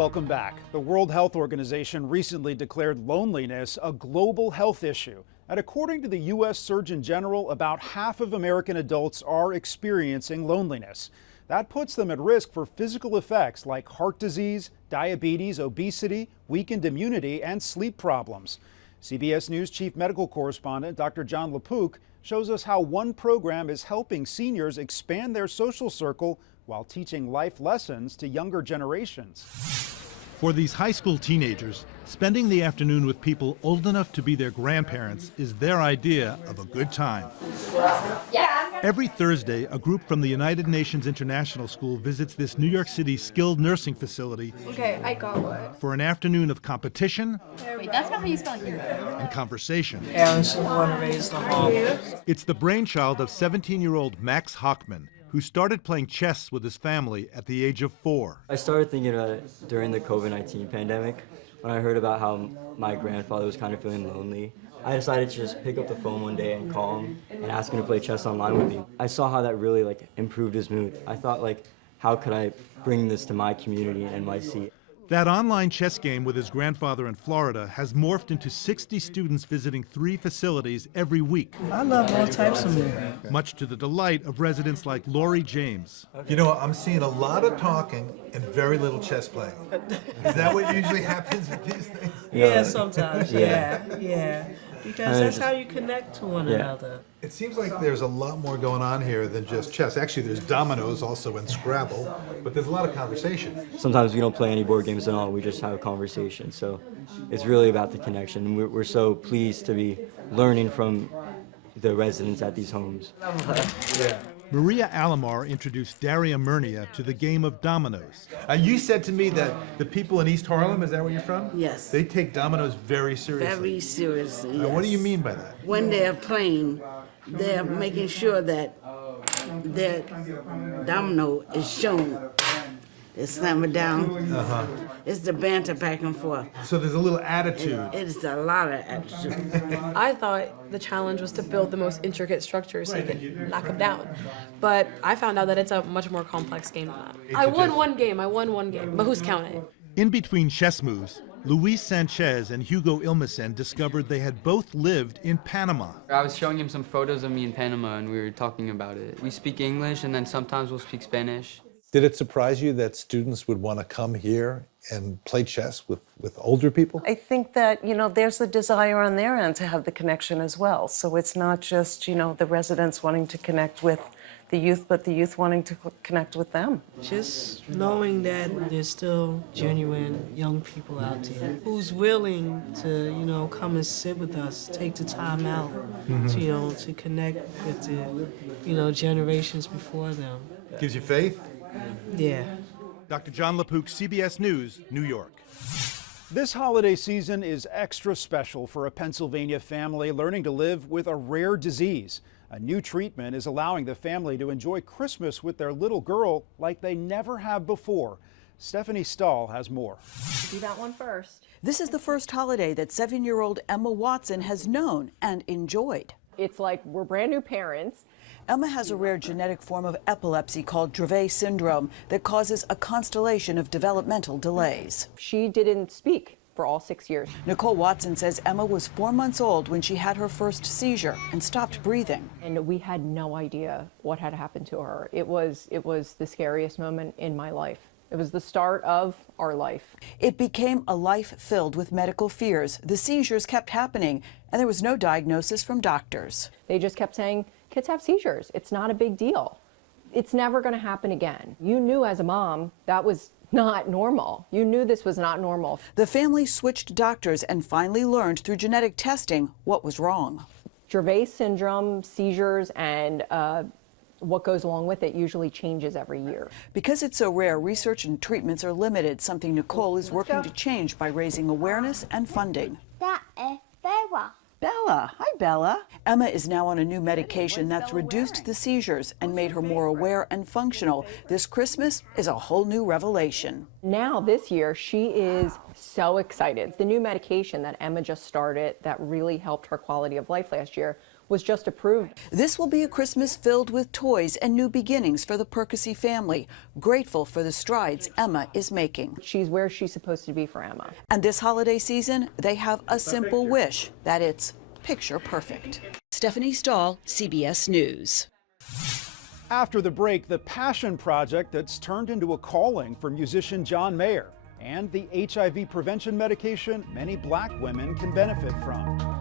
Welcome back. The World Health Organization recently declared loneliness a global health issue. And according to the U.S. Surgeon General, about half of American adults are experiencing loneliness. That puts them at risk for physical effects like heart disease, diabetes, obesity, weakened immunity, and sleep problems. CBS News Chief Medical Correspondent Dr. Jon LaPook shows us how one program is helping seniors expand their social circle while teaching life lessons to younger generations. For these high school teenagers, spending the afternoon with people old enough to be their grandparents is their idea of a good time. Every Thursday, a group from the United Nations International School visits this New York City skilled nursing facility. Okay, I got what? For an afternoon of competition. Wait, that's not how you spell it. And conversation. Aaron should want to raise the home. It's the brainchild of 17-year-old Max Hochman, who started playing chess with his family at the age of 4. I started thinking about it during the COVID-19 pandemic, when I heard about how my grandfather was kind of feeling lonely. I decided to just pick up the phone one day and call him and ask him to play chess online with me. I saw how that really improved his mood. I thought how could I bring this to my community in NYC? That online chess game with his grandfather in Florida has morphed into 60 students visiting 3 facilities every week. I love all types of movies. Much to the delight of residents like Lori James. You know, I'm seeing a lot of talking and very little chess playing. Is that what usually happens with these things? Yeah, sometimes, yeah. Because that's how you connect to one another. It seems like there's a lot more going on here than just chess. Actually, there's dominoes also and Scrabble, but there's a lot of conversation. Sometimes we don't play any board games at all, we just have a conversation. So it's really about the connection. We're so pleased to be learning from the residents at these homes. Maria Alomar introduced Daria Murnia to the game of dominoes. You said to me that the people in East Harlem, is that where you're from? Yes. They take dominoes very seriously. Very seriously, yes. What do you mean by that? When they're playing, they're making sure that their domino is shown. They slam it down. It's the banter back and forth. So there's a little attitude. It's a lot of attitude. I thought the challenge was to build the most intricate structures so you could knock them down. But I found out that it's a much more complex game than that. I won one game, but who's counting? In between chess moves, Luis Sanchez and Hugo Ilmesen discovered they had both lived in Panama. I was showing him some photos of me in Panama and we were talking about it. We speak English and then sometimes we'll speak Spanish. Did it surprise you that students would want to come here and play chess with older people? I think that, there's the desire on their end to have the connection as well. So it's not just, the residents wanting to connect with the youth, but the youth wanting to connect with them. Just knowing that there's still genuine young people out there who's willing to, come and sit with us, take the time out to connect with the, generations before them. Gives you faith? Yeah. Dr. Jon LaPook, CBS News, New York. This holiday season is extra special for a Pennsylvania family learning to live with a rare disease. A new treatment is allowing the family to enjoy Christmas with their little girl like they never have before. Stephanie Stahl has more. Do that one first. This is the first holiday that 7-year-old Emma Watson has known and enjoyed. It's like we're brand new parents. Emma has a rare genetic form of epilepsy called Dravet syndrome that causes a constellation of developmental delays. She didn't speak for all 6 years. Nicole Watson says Emma was 4 months old when she had her first seizure and stopped breathing. And we had no idea what had happened to her. It was the scariest moment in my life. It was the start of our life. It became a life filled with medical fears. The seizures kept happening, and there was no diagnosis from doctors. They just kept saying, kids have seizures. It's not a big deal. It's never going to happen again. You knew as a mom that was not normal. You knew this was not normal. The family switched doctors and finally learned through genetic testing what was wrong. Dravet syndrome, seizures, and what goes along with it usually changes every year. Because it's so rare, research and treatments are limited, something Nicole is working to change by raising awareness and funding. That is Bella. Bella. Hi, Bella. Emma is now on a new medication that's reduced the seizures and made her more aware and functional. This Christmas is a whole new revelation. Now, this year, she is so excited. The new medication that Emma just started that really helped her quality of life last year was just approved. This will be a Christmas filled with toys and new beginnings for the Perkesy family, grateful for the strides Emma is making. She's where she's supposed to be for Emma. And this holiday season, they have a simple wish, that it's picture perfect. Stephanie Stahl, CBS News. After the break, the passion project that's turned into a calling for musician John Mayer, and the HIV prevention medication many black women can benefit from.